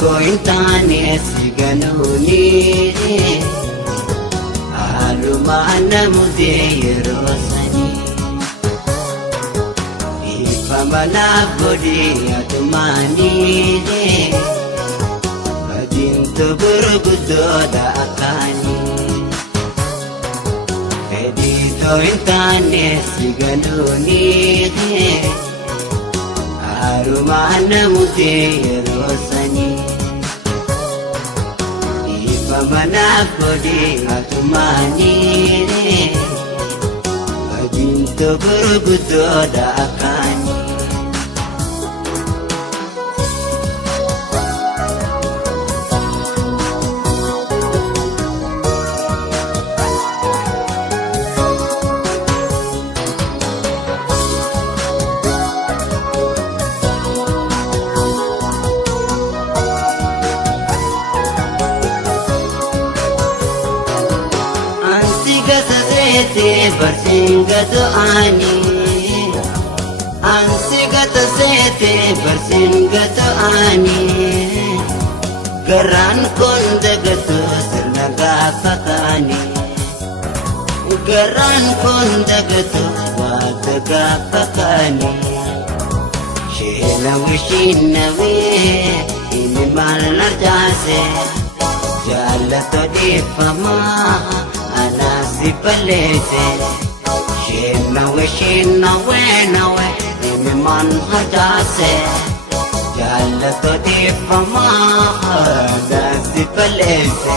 kointane siganuni aluma namude yerosani ifamana bodi atumani badintu burgudoda akani edi kointane siganuni aluma namude yerosani ifamana bodi atumani badintu burgudoda akani Bersingatu ani ansigatu sete bersingatu ani geran kondagatu sernaga pakani geran kondagatu wataga pakani shinawi ini malar jase jalato di fama anasi palete shinawe ini man hajase jalato di fama anasi palete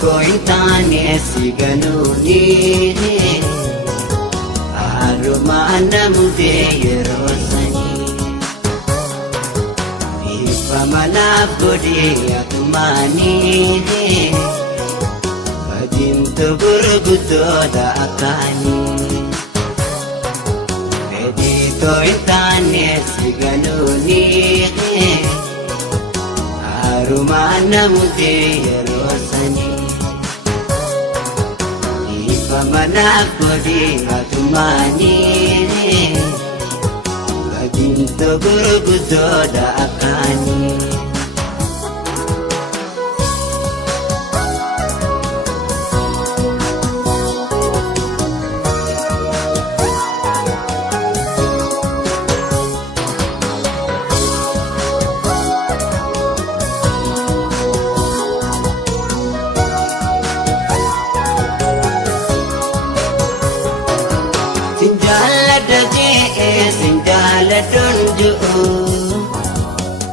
kointane siganuni aluma namude yerosani ifamana bodi atumani badintu burgudoda akani edi kointane siganuni aluma namude yerosani ifamana bodi atumani badintu burgudoda akani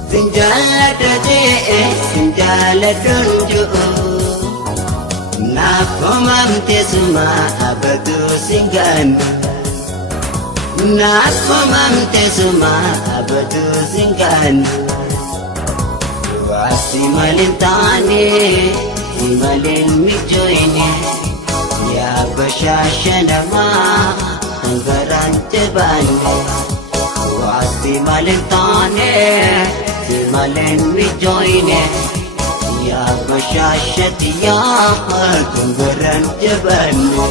Sinjala dunju sinjala dunju nakomamte suma abadu singanu nakomamte suma abadu singanu wasi malintane simalin mijoine ya bashashanama anggaran tebane wasi malintane simalin mijoine ya bashashati ya anggaran tebane